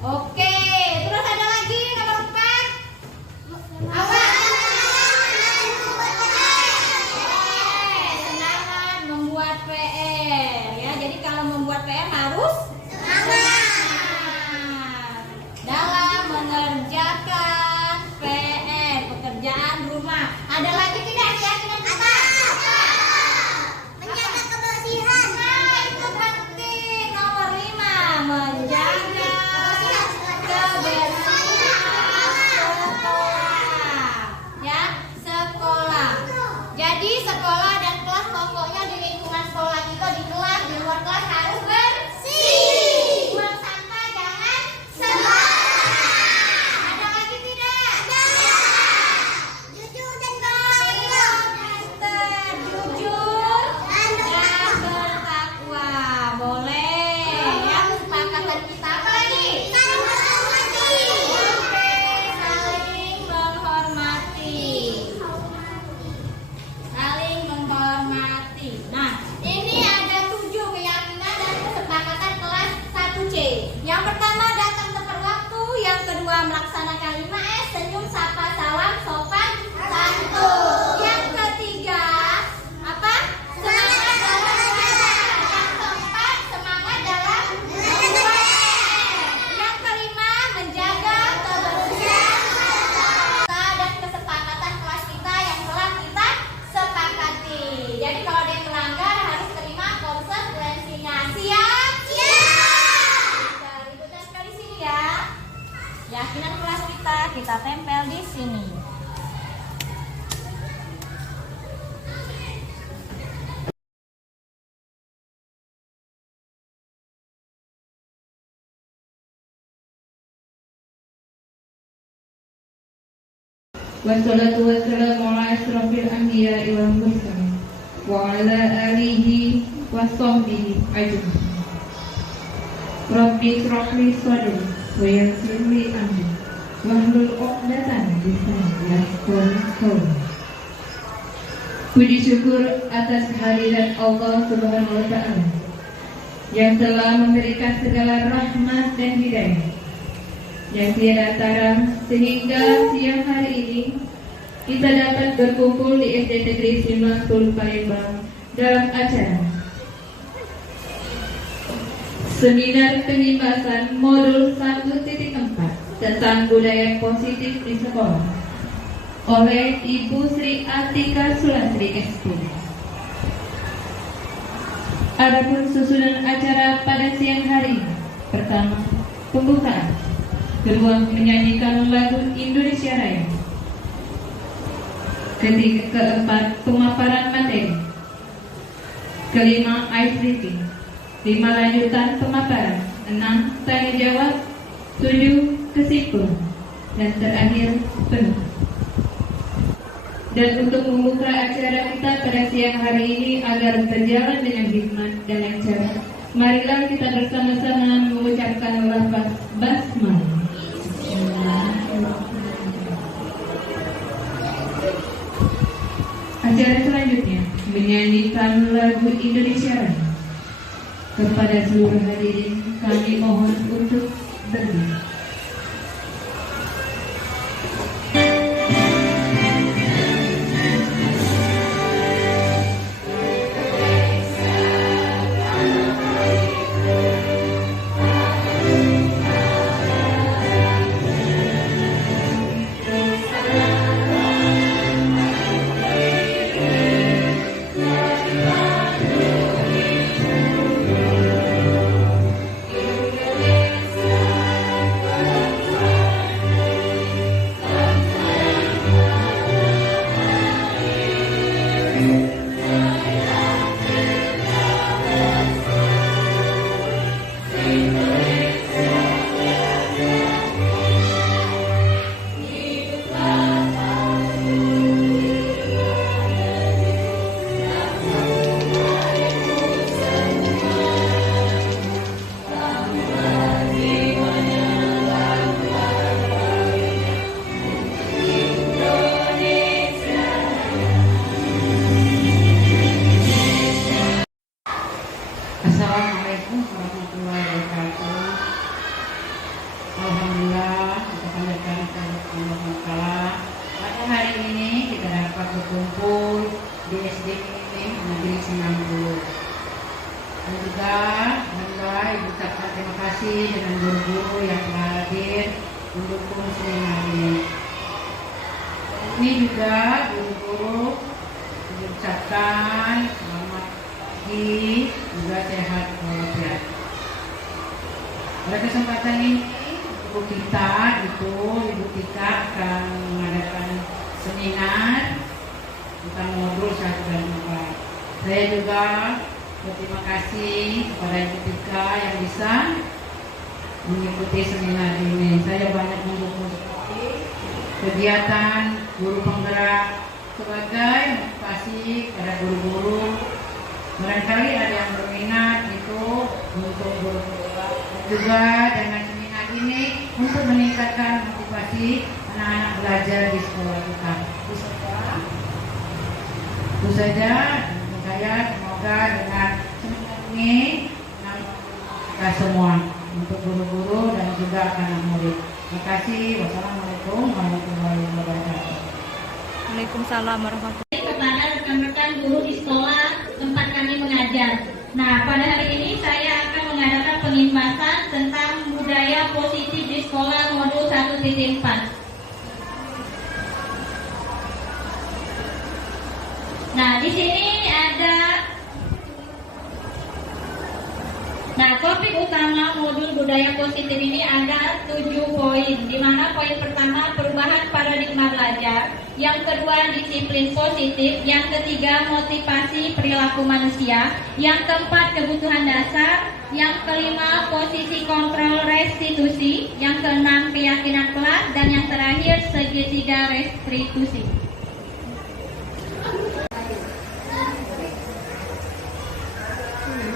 Oke, terus ada lagi nomor 4. Apa? Semangat membuat PR ya. Jadi kalau membuat PR harus semangat dalam mengerjakan PR, pekerjaan rumah. Ada lagi tidak keyakinan kita? Menjaga kebersihan. Nah, itu penting. Nomor 5, menjaga kebersihan sekolah. Ya, sekolah. Jadi sekolah dan kelas pokoknya di lingkungan sekolah kita, di kelas, di luar kelas harus bersih. Buang sampah jangan sembarangan. Ada lagi tidak? Jujur dan bertakwa. Pinter, jujur dan bertakwa. Boleh. Ya, kesepakatan kita apa lagi? Oke, saling menghormati. Saling menghormati. Nah, ini ada 7 keyakinan dan kesepakatan kelas 1C. Yang pertama, datang tepat waktu. Yang kedua, melaksanakan 5S, senyum, sapa, salam, sopan, santun. Yang ketiga, apa? Semangat dalam belajar. Yang keempat, semangat dalam membuat. Yang kelima, menjaga kebersihan sekolah dan kesepakatan kelas kita yang telah kita sepakati. Jadi kalau ada yang melanggar harus terima konsekuensinya. Siap? Siap. Ibu tempel di sini ya. Keyakinan kelas kita tempel di sini. Wassalatu wassalamu ala asrofil anbiya wal mursalin wa ala alihi wa sahbihi ajma'in. Rabbi shrah li sadri wa yassir li amri wahlul 'uqdatam min lisani yafqahu qawli. Puji syukur atas kehadiran Allah Subhanahu wa taala yang telah memberikan segala rahmat dan hidayah yang tiada tara sehingga siang hari ini kita dapat berkumpul di SD Negeri 90 Palembang dalam acara Seminar Penyimpasan Modul 1.4 tentang budaya positif di sekolah oleh Ibu Sri Atika Sulastri SP. Adapun susunan acara pada siang hari ini, pertama, pembukaan. Kedua, menyanyikan lagu Indonesia Raya. Keempat, pemaparan materi. Kelima, ice breaking. 5, lanjutan pemaparan. 6, tanya jawab. 7, kesimpulan. Dan terakhir, penutup. Dan untuk membuka acara kita pada siang hari ini agar berjalan dengan hikmat dan lancar, marilah kita bersama-sama mengucapkan lafaz basmalah. Acara selanjutnya menyanyikan lagu Indonesia Raya. Kepada seluruh hadirin kami mohon untuk berdiri. Alhamdulillah, kita panjatkan kehadiran pada hari ini kita dapat berkumpul di SD ini Negeri 90. Dan juga alhamdulillah Ibu ucapkan terima kasih dengan guru-guru yang telah hadir mendukung seminar ini. Ini juga guru-guru mengucapkan selamat pagi, juga sehat walafiat. Pada kesempatan ini Ibu kita itu Ibu Tika akan mengadakan seminar tentang modul 1 dan 4. Saya juga berterima kasih kepada Ibu Tika yang bisa mengikuti seminar ini. Saya banyak mendukung kegiatan guru penggerak sebagai motivasi pada guru-guru. Barangkali ada yang berminat itu untuk guru penggerak juga dengan seminar ini untuk meningkatkan motivasi anak-anak belajar di sekolah kita. Itu saja saya semoga dengan seminar ini kita semua untuk guru-guru dan juga anak murid. Terima kasih. Wassalamualaikum warahmatullahi wabarakatuh. Waalaikumsalam warahmatullahi wabarakatuh. Kepada rekan-rekan guru di sekolah tempat kami mengajar. Nah, pada hari ini saya akan mengadakan penginbasan tentang budaya positif di sekolah modul 1.4. Nah, di sini ada topik utama modul budaya positif ini ada 7 poin, di mana poin pertama perubahan paradigma belajar, yang kedua disiplin positif, yang ketiga motivasi perilaku manusia, yang keempat kebutuhan dasar, yang kelima posisi kontrol restitusi, yang keenam keyakinan kelas, dan yang terakhir segitiga restitusi.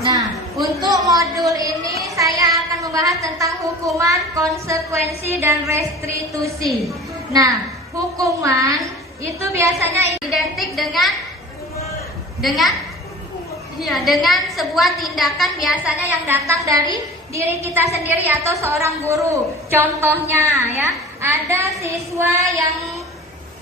Nah, untuk modul ini saya akan membahas tentang hukuman, konsekuensi, dan restitusi. Nah, hukuman itu biasanya identik dengan sebuah tindakan biasanya yang datang dari diri kita sendiri atau seorang guru. Contohnya ya, ada siswa yang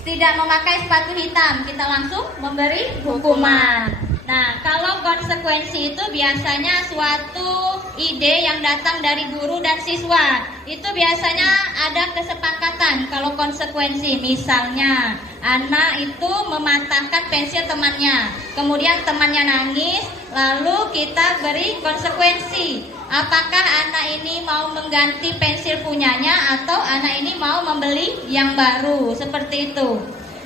tidak memakai sepatu hitam, kita langsung memberi hukuman. Nah, kalau konsekuensi itu biasanya suatu ide yang datang dari guru dan siswa. Itu biasanya ada kesepakatan kalau konsekuensi. Misalnya, anak itu mematahkan pensil temannya. Kemudian temannya nangis, lalu kita beri konsekuensi. Apakah anak ini mau mengganti pensil punyanya atau anak ini mau membeli yang baru? Seperti itu.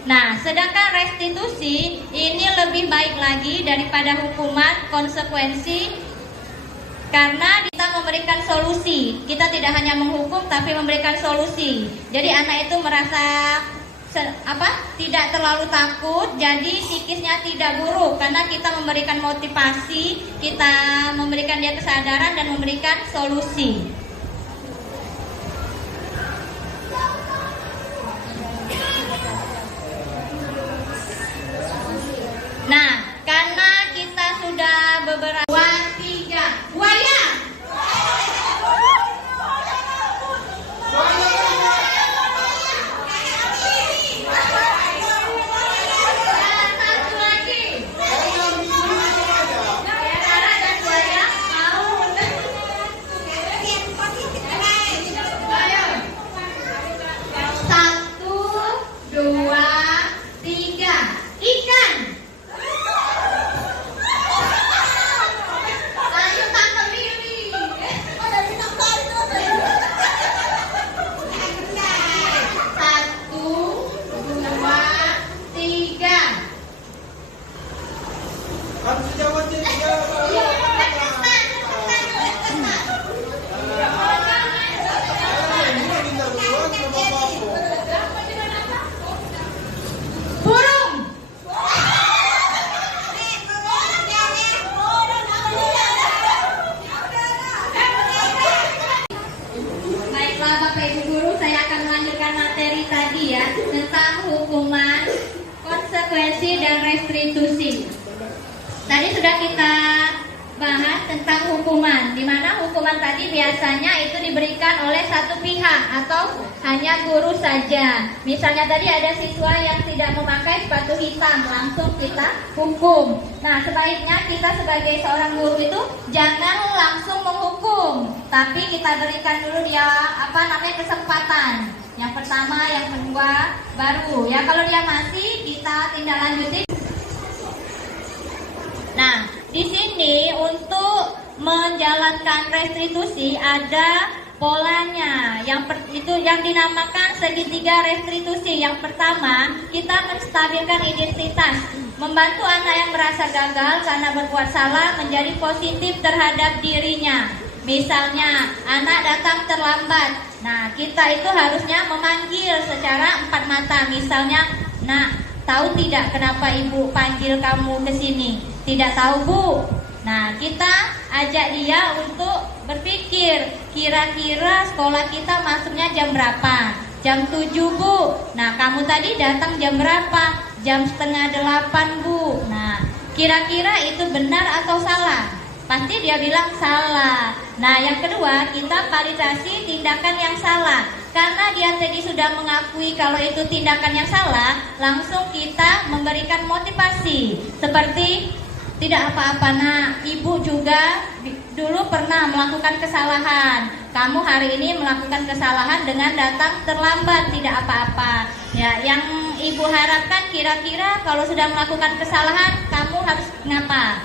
Nah, sedangkan restitusi ini lebih baik lagi daripada hukuman, konsekuensi, karena kita memberikan solusi. Kita tidak hanya menghukum tapi memberikan solusi. Jadi anak itu merasa tidak terlalu takut, jadi psikisnya tidak buruk karena kita memberikan motivasi, kita memberikan dia kesadaran dan memberikan solusi. Nah, karena kita sudah beberapa 2, 3, buaya. Dan satu lagi. Tiara dan buaya mau. Ayo. 1, 2, 3. Ikan. Tentang hukuman, konsekuensi, dan restitusi. Tadi sudah kita bahas tentang hukuman, di mana hukuman tadi biasanya itu diberikan oleh satu pihak. pihak atau hanya guru saja. Misalnya tadi ada siswa yang tidak memakai sepatu hitam, langsung kita hukum. Nah, sebaiknya kita sebagai seorang guru itu jangan langsung menghukum, tapi kita berikan dulu dia kesempatan. Yang pertama, yang kedua, baru ya. Kalau dia masih, kita tindak lanjuti. Nah, di sini untuk menjalankan restitusi ada polanya. Itu yang dinamakan segitiga restitusi. Yang pertama, kita menstabilkan identitas, membantu anak yang merasa gagal karena berbuat salah menjadi positif terhadap dirinya. Misalnya, anak datang terlambat. Nah, kita itu harusnya memanggil secara empat mata. Misalnya, "Nak, tahu tidak kenapa ibu panggil kamu ke sini?" "Tidak tahu, Bu." Nah, kita ajak dia untuk berpikir, kira-kira sekolah kita masuknya jam berapa? Jam 7, Bu. Nah, kamu tadi datang jam berapa? Jam 7:30, Bu. Nah, kira-kira itu benar atau salah? Pasti dia bilang salah. Nah, yang kedua, kita validasi tindakan yang salah. Karena dia tadi sudah mengakui kalau itu tindakan yang salah, langsung kita memberikan motivasi. Seperti, "Tidak apa-apa, Nak, Ibu juga dulu pernah melakukan kesalahan. Kamu hari ini melakukan kesalahan dengan datang terlambat, tidak apa-apa. Ya, yang Ibu harapkan kira-kira kalau sudah melakukan kesalahan, kamu harus ngapa?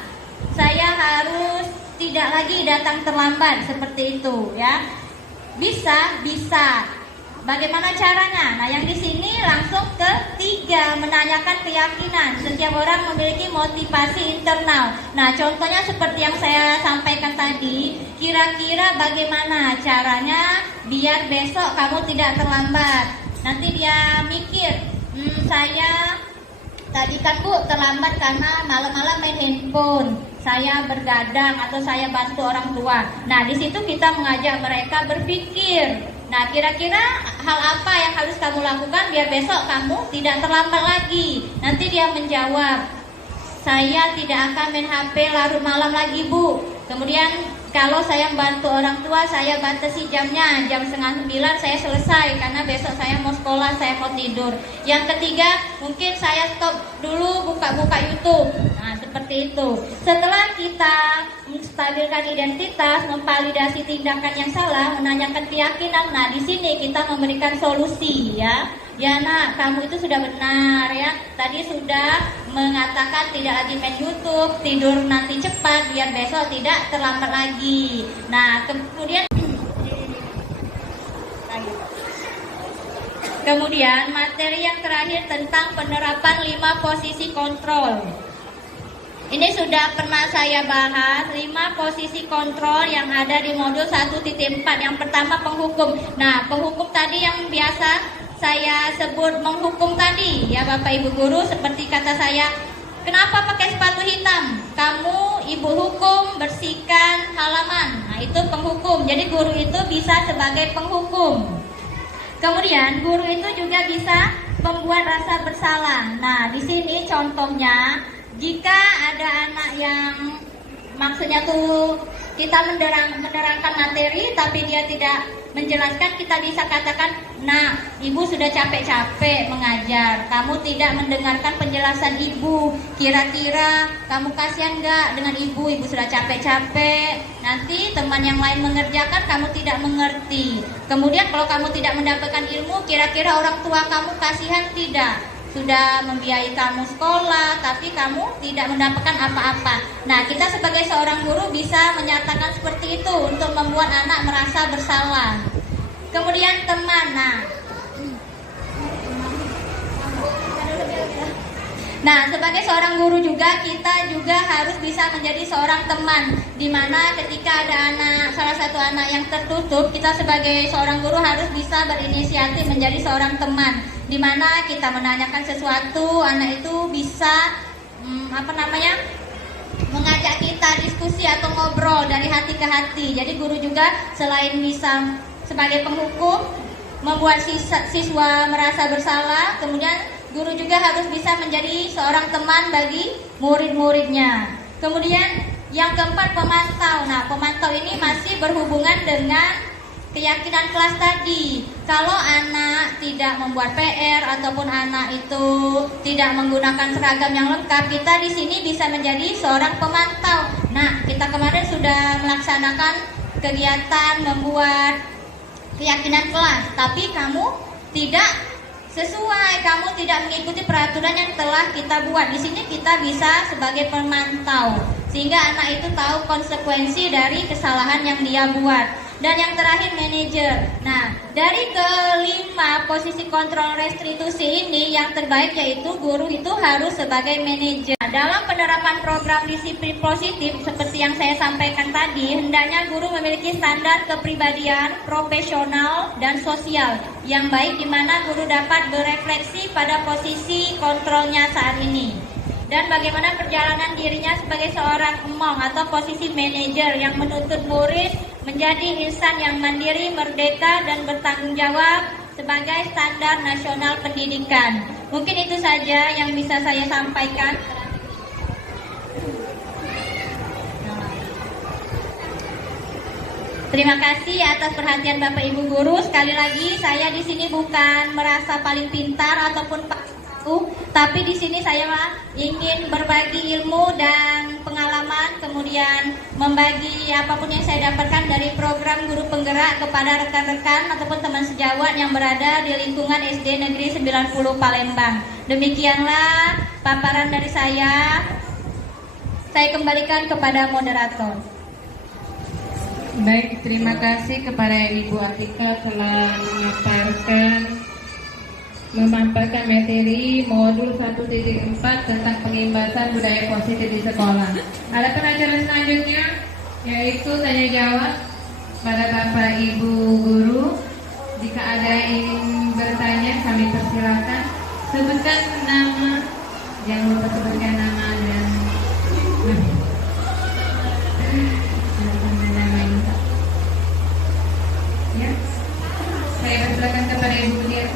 Saya harus tidak lagi datang terlambat," seperti itu ya. Bisa. Bagaimana caranya? Nah, yang di sini langsung ketiga, menanyakan keyakinan. Setiap orang memiliki motivasi internal. Nah, contohnya seperti yang saya sampaikan tadi. Kira-kira bagaimana caranya biar besok kamu tidak terlambat? Nanti dia mikir, saya tadi kan, Bu, terlambat karena malam-malam main handphone. Saya bergadang atau saya bantu orang tua. Nah, di situ kita mengajak mereka berpikir. Nah, kira-kira hal apa yang harus kamu lakukan biar besok kamu tidak terlambat lagi? Nanti dia menjawab, "Saya tidak akan main HP larut malam lagi, Bu. Kemudian kalau saya membantu orang tua, saya batasi jamnya, jam 8:30 saya selesai karena besok saya mau sekolah, saya mau tidur." Yang ketiga, mungkin saya stop dulu buka-buka YouTube. Nah, seperti itu. Setelah kita menstabilkan identitas, memvalidasi tindakan yang salah, menanyakan keyakinan, nah di sini kita memberikan solusi ya. "Ya, Nak, kamu itu sudah benar ya. Tadi sudah mengatakan tidak lagi main YouTube, tidur nanti cepat biar besok tidak terlambat lagi." Nah, kemudian materi yang terakhir tentang penerapan 5 posisi kontrol. Ini sudah pernah saya bahas 5 posisi kontrol yang ada di modul 1.4. Yang pertama, penghukum. Nah, penghukum tadi yang biasa saya sebut menghukum tadi ya Bapak Ibu guru, seperti kata saya, "Kenapa pakai sepatu hitam? Kamu ibu hukum bersihkan halaman." Nah, itu penghukum. Jadi guru itu bisa sebagai penghukum. Kemudian guru itu juga bisa membuat rasa bersalah. Nah, di sini contohnya, jika ada anak yang maksudnya tuh kita menerangkan materi tapi dia tidak menjelaskan, kita bisa katakan, "Nah, ibu sudah capek-capek mengajar, kamu tidak mendengarkan penjelasan ibu. Kira-kira kamu kasihan nggak dengan ibu? Ibu sudah capek-capek. Nanti teman yang lain mengerjakan, kamu tidak mengerti. Kemudian kalau kamu tidak mendapatkan ilmu, kira-kira orang tua kamu kasihan tidak? Sudah membiayai kamu sekolah, tapi kamu tidak mendapatkan apa-apa." Nah, kita sebagai seorang guru bisa menyatakan seperti itu untuk membuat anak merasa bersalah. Kemudian teman. Nah, sebagai seorang guru juga, kita juga harus bisa menjadi seorang teman. Dimana ketika ada salah satu anak yang tertutup, kita sebagai seorang guru harus bisa berinisiatif menjadi seorang teman. Dimana kita menanyakan sesuatu, anak itu bisa mengajak kita diskusi atau ngobrol dari hati ke hati. Jadi guru juga selain bisa sebagai penghukum, membuat siswa merasa bersalah, kemudian guru juga harus bisa menjadi seorang teman bagi murid-muridnya. Kemudian yang keempat, pemantau. Nah, pemantau ini masih berhubungan dengan keyakinan kelas tadi. Kalau anak tidak membuat PR ataupun anak itu tidak menggunakan seragam yang lengkap, kita di sini bisa menjadi seorang pemantau. Nah, kita kemarin sudah melaksanakan kegiatan membuat keyakinan kelas, tapi kamu tidak sesuai, kamu tidak mengikuti peraturan yang telah kita buat. Di sini kita bisa sebagai pemantau, sehingga anak itu tahu konsekuensi dari kesalahan yang dia buat. Dan yang terakhir, manajer. Nah, dari kelima posisi kontrol restitusi ini, yang terbaik yaitu guru itu harus sebagai manajer. Dalam penerapan program disiplin positif seperti yang saya sampaikan tadi, hendaknya guru memiliki standar kepribadian, profesional, dan sosial yang baik, di mana guru dapat berefleksi pada posisi kontrolnya saat ini, dan bagaimana perjalanan dirinya sebagai seorang emong atau posisi manajer yang menuntut murid menjadi insan yang mandiri, merdeka, dan bertanggung jawab sebagai standar nasional pendidikan. Mungkin itu saja yang bisa saya sampaikan. Terima kasih atas perhatian Bapak Ibu guru. Sekali lagi, saya di sini bukan merasa paling pintar ataupun tapi di sini saya ingin berbagi ilmu dan pengalaman, kemudian membagi apapun yang saya dapatkan dari program guru penggerak kepada rekan-rekan ataupun teman sejawat yang berada di lingkungan SD Negeri 90 Palembang. Demikianlah paparan dari saya. Saya kembalikan kepada moderator. Baik, terima kasih kepada Ibu Atika telah memaparkan materi modul 1.4 tentang pengimbasan budaya positif di sekolah. Ada acara selanjutnya, yaitu tanya jawab pada Bapak Ibu guru. Jika ada yang ingin bertanya, kami persilakan. Sebutkan nama, jangan lupa sebutkan nama dan ya. Saya persilakan kepada Ibu Dia.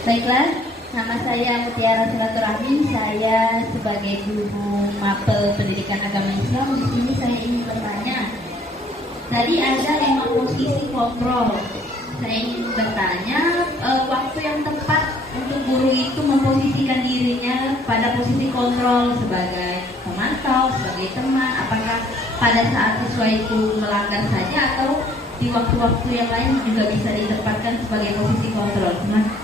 Baiklah, nama saya Mutiara Silaturahmi. Saya sebagai guru mapel pendidikan agama Islam. Di sini saya ingin bertanya. Tadi ada 5 posisi kontrol. Saya ingin bertanya, waktu yang tepat untuk guru itu memposisikan dirinya pada posisi kontrol sebagai pemantau, sebagai teman. Apakah pada saat siswa itu melanggar saja atau di waktu-waktu yang lain juga bisa ditempatkan sebagai posisi kontrol? Terima kasih.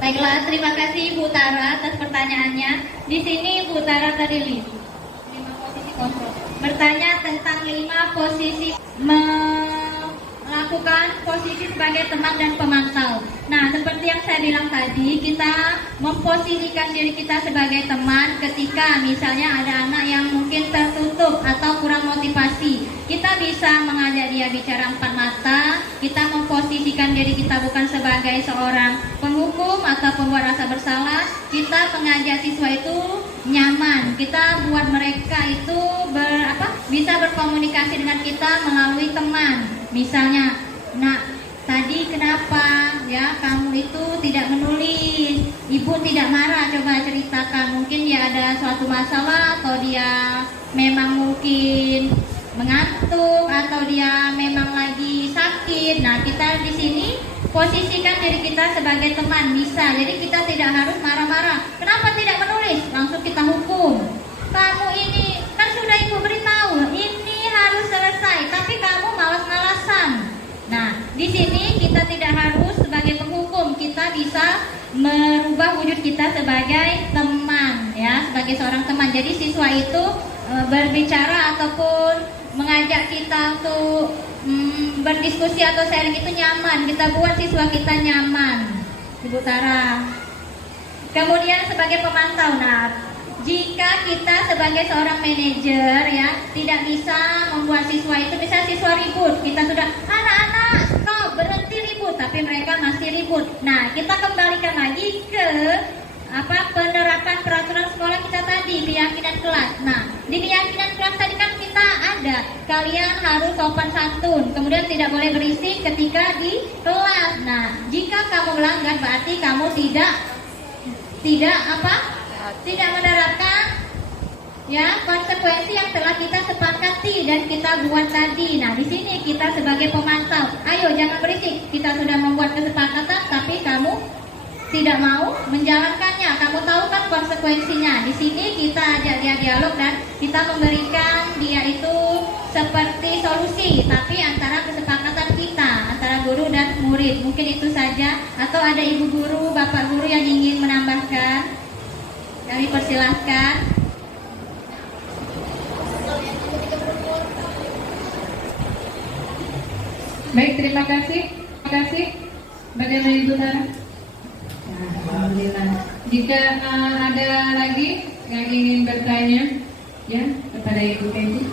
Baiklah, terima kasih Ibu Tara atas pertanyaannya. Di sini Ibu Tara tadi 5 posisi kontrol. Bertanya tentang 5 posisi melakukan posisi sebagai teman dan pemantau. Nah, seperti yang saya bilang tadi, kita memposisikan diri kita sebagai teman ketika misalnya ada anak yang mungkin tertutup atau kurang motivasi. Kita bisa mengajak dia bicara 4 mata, kita memposisikan diri kita bukan sebagai seorang penghukum atau pembuat rasa bersalah. Kita mengajak siswa itu nyaman, kita buat mereka itu bisa berkomunikasi dengan kita melalui teman. Misalnya, nak, tadi kenapa ya kamu itu tidak menulis? Ibu tidak marah, coba ceritakan. Mungkin dia ada suatu masalah atau dia memang mungkin mengantuk atau dia memang lagi sakit. Nah, kita di sini posisikan diri kita sebagai teman, bisa. Jadi kita tidak harus marah-marah. Kenapa tidak menulis? Langsung kita hukum. Kamu ini kan sudah ibu beritahu, ini harus selesai, tapi kamu malas-malasan. Nah, di sini kita tidak harus sebagai penghukum, kita bisa merubah wujud kita sebagai teman, ya, sebagai seorang teman. Jadi siswa itu berbicara ataupun mengajak kita untuk berdiskusi atau sharing itu nyaman. Kita buat siswa kita nyaman, Ibu Tara. Kemudian sebagai pemantau, nah, jika kita sebagai seorang manajer ya tidak bisa membuat siswa itu, bisa siswa ribut, kita sudah anak-anak stop, berhenti ribut, tapi mereka masih ribut. Nah, kita kembalikan lagi ke penerapan peraturan sekolah kita tadi, keyakinan kelas. Nah, di keyakinan kelas tadi kan kita ada kalian harus sopan santun, kemudian tidak boleh berisik ketika di kelas. Nah, jika kamu melanggar berarti kamu tidak menerapkan ya konsekuensi yang telah kita sepakati dan kita buat tadi. Nah, di sini kita sebagai pemantau, ayo jangan berisik. Kita sudah membuat kesepakatan tapi kamu tidak mau menjalankannya. Kamu tahu kan konsekuensinya. Di sini kita ajak dia dialog dan kita memberikan dia itu seperti solusi, tapi antara kesepakatan kita antara guru dan murid. Mungkin itu saja. Atau ada ibu guru, bapak guru yang ingin menambahkan? Kami persilahkan. Baik, terima kasih. Bagaimana Ibu Tara? Alhamdulillah. Jika ada lagi yang ingin bertanya, ya kepada Ibu Penti.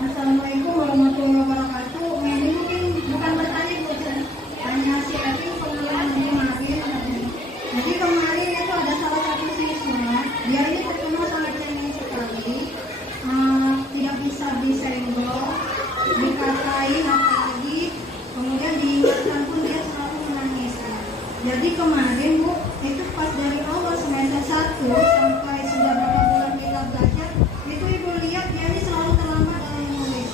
Assalamualaikum warahmatullahi wabarakatuh. Ini mungkin bukan bertanya, hanya sharing pengalaman kemarin. Jadi kemarin itu ada salah satu siswa, dia ini terkenal sangat cengeng sekali, tidak bisa disenggol, dikatain apalagi, kemudian diingatkan pun dia selalu menangis. Jadi kemarin Bu, itu pas dari awal semester 1 sampai sudah berapa bulan kita belajar, itu Ibu lihat dia ini selalu terlambat dalam menulis.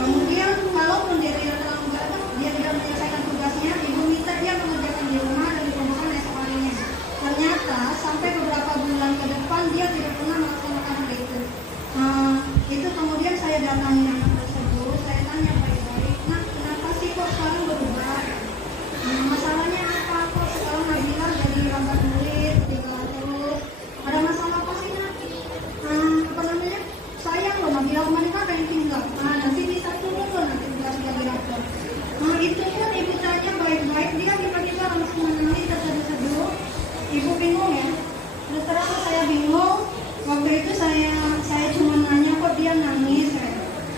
Kemudian kalaupun dia terlambat, dia tidak menyelesaikan tugasnya, Ibu minta dia mengerjakan di rumah dan dikumpulkan esok harinya. Ternyata sampai beberapa bulan ke depan dia tidak pernah melaksanakan hal itu. Itu kemudian saya datangi anak tersebut, saya tanya baik-baik, nah kenapa sih kok sekarang berubah? Masalahnya apa kok sekarang Nabila jadi lambat nulis, ketinggalan terus? Ada masalah apa sih nak? Sayang loh Nabila kemarin kan pengen tinggal. Nanti bisa turun loh nanti tugas sudah dirapor. Itu pun Ibu tanya baik-baik, dia tiba-tiba langsung menangis terseduh-seduh. Ibu bingung ya. Terus terang saya bingung. Waktu itu saya cuma nanya kok dia nangis.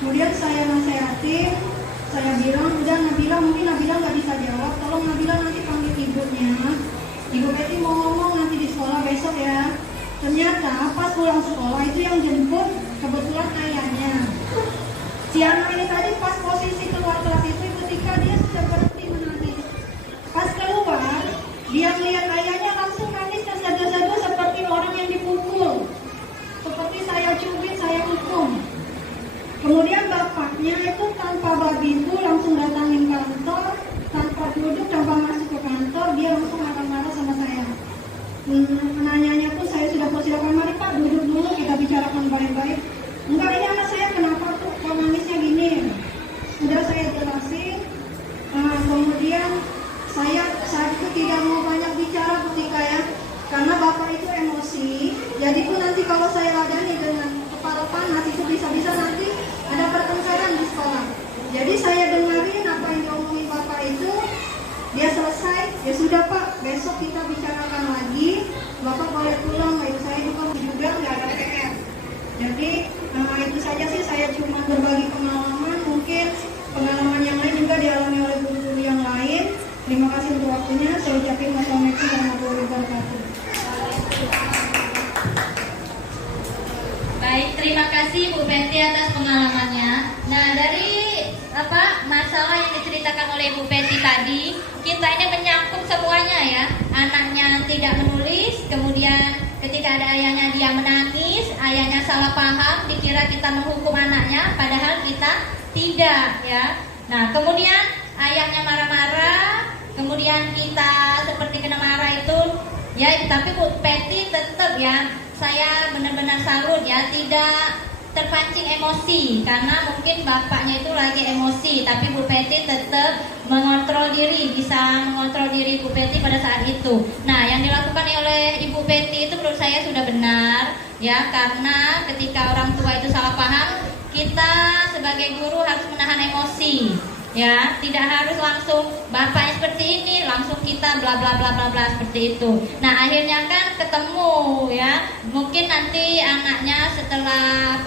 Kemudian saya nasihatin, saya bilang udah Nabila, mungkin Nabila nggak bisa jawab. Tolong Nabila nanti panggil ibunya. Ibu Betty mau ngomong nanti di sekolah besok ya. Ternyata pas pulang sekolah itu yang jemput kebetulan ayahnya. Si anak ini tadi pas posisi keluar kelas itu Ibu Tika dia sudah berhenti menangis. Pas keluar dia melihat ayahnya langsung nangis terseduh-seduh seperti orang yang dipukul. Seperti saya cubit, saya hukum. Kemudian bapaknya itu tanpa babibu langsung datangin kantor, tanpa duduk, tanpa masuk ke kantor, dia langsung marah-marah sama saya. Nanyanya pun saya sudah persilakan, mari Pak duduk dulu kita bicarakan baik-baik. Enggak, ini anak saya kenapa tuh kok nangisnya gini? Sudah saya jelasin. Kemudian saya saat itu tidak mau banyak bicara ketika ya, karena bapak itu emosi. Jadi pun nanti kalau saya ladani dengan kepala panas itu bisa-bisa nanti ada pertengkaran di sekolah. Jadi saya dengarin apa yang diomongin bapak itu. Dia selesai, ya sudah Pak, besok kita bicarakan lagi. Bapak boleh pulang, ibu saya juga nggak ada PR. Jadi itu saja sih, saya cuma berbagi pengalaman. Mungkin pengalaman yang lain juga dialami oleh guru-guru yang lain. Terima kasih untuk waktunya. Saya ucapkan wassalamualaikum warahmatullahi wabarakatuh. Baik, terima kasih Bu Penti atas pengalamannya. Nah, dari masalah yang diceritakan oleh Bu Penti tadi, kita ini menyangkut semuanya ya. Anaknya tidak menulis, kemudian ketika ada ayahnya dia menangis, ayahnya salah paham, dikira kita menghukum anaknya, padahal kita tidak ya. Nah, kemudian ayahnya marah-marah, kemudian kita seperti kena marah itu ya, tapi Bu Penti tetap ya, saya benar-benar salut ya, tidak terpancing emosi karena mungkin bapaknya itu lagi emosi, tapi Bu Penti tetap mengontrol diri, bisa mengontrol diri Bu Penti pada saat itu. Nah, yang dilakukan oleh Ibu Penti itu menurut saya sudah benar ya, karena ketika orang tua itu salah paham, kita sebagai guru harus menahan emosi. Ya, tidak harus langsung bapaknya seperti ini, langsung kita bla bla bla bla bla seperti itu. Nah, akhirnya kan ketemu ya. Mungkin nanti anaknya setelah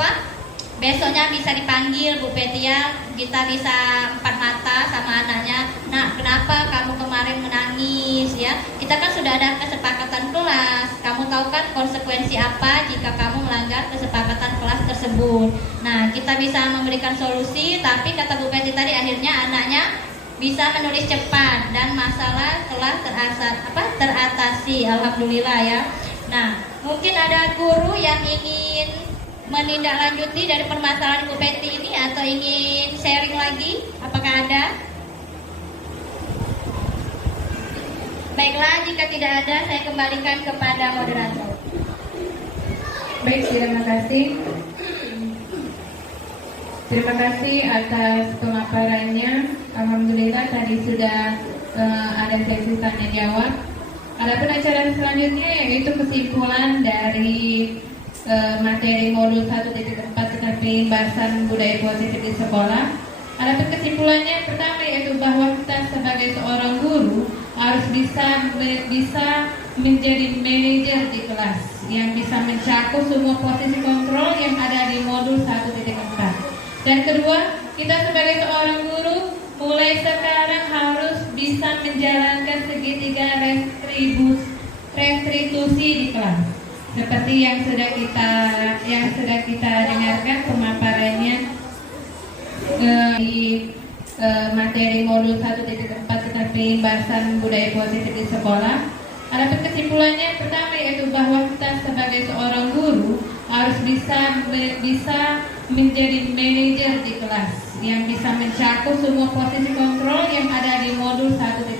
besoknya bisa dipanggil Bu Petia, kita bisa empat mata sama anaknya. Nah, kenapa kamu kemarin menangis ya? Kita kan sudah ada kesepakatan kelas. Kamu tahu kan konsekuensi apa jika kamu melanggar kesepakatan kelas tersebut. Nah, kita bisa memberikan solusi, tapi kata Bu Petia tadi akhirnya anaknya bisa menulis cepat dan masalah telah teratasi. Alhamdulillah ya. Nah, mungkin ada guru yang ingin menindaklanjuti dari permasalahan Bu Peti ini atau ingin sharing lagi? Apakah ada? Baiklah, jika tidak ada, saya kembalikan kepada moderator. Baik, terima kasih. Terima kasih atas pemaparannya. Alhamdulillah tadi sudah ada sesi tanya jawab. Adapun acara selanjutnya yaitu kesimpulan dari materi modul 1.4 tetapi bahasan budaya positif di sekolah. Adapun kesimpulannya pertama yaitu bahwa kita sebagai seorang guru harus bisa menjadi manajer di kelas yang bisa mencakup semua posisi kontrol yang ada di modul 1.4. Dan kedua, kita sebagai seorang guru mulai sekarang harus bisa menjalankan segitiga restitusi di kelas. Seperti yang sudah kita dengarkan pemaparannya di materi modul 1.4 tetapi bahasan budaya positif di sekolah. Adapun kesimpulannya pertama yaitu bahwa kita sebagai seorang guru harus bisa menjadi manajer di kelas yang bisa mencakup semua posisi kontrol yang ada di modul 1.4.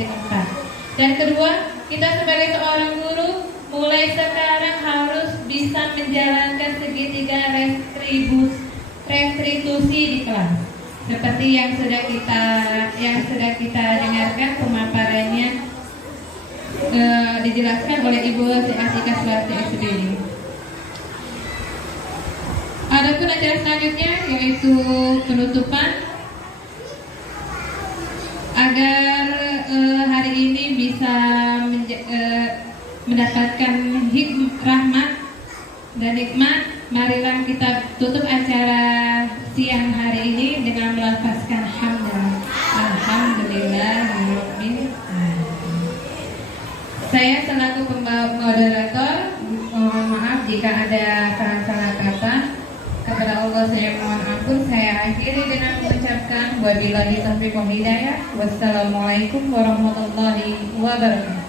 Dan kedua, kita sebagai seorang guru mulai sekarang harus bisa menjalankan segitiga restitusi di kelas. Seperti yang sudah kita dengarkan pemaparannya dijelaskan oleh Ibu Atika Suwarti SBD. Adapun acara selanjutnya yaitu penutupan. Agar hari ini bisa mendapatkan rahmat dan nikmat, marilah kita tutup acara siang hari ini dengan melafazkan hamdalah. Alhamdulillahirabbil alamin. Saya selaku moderator mohon maaf jika ada salah-salah kata. Kepada Allah saya mohon ampun. Saya akhiri dengan mengucapkan wabillahi taufiq wal hidayah. Wassalamualaikum warahmatullahi wabarakatuh.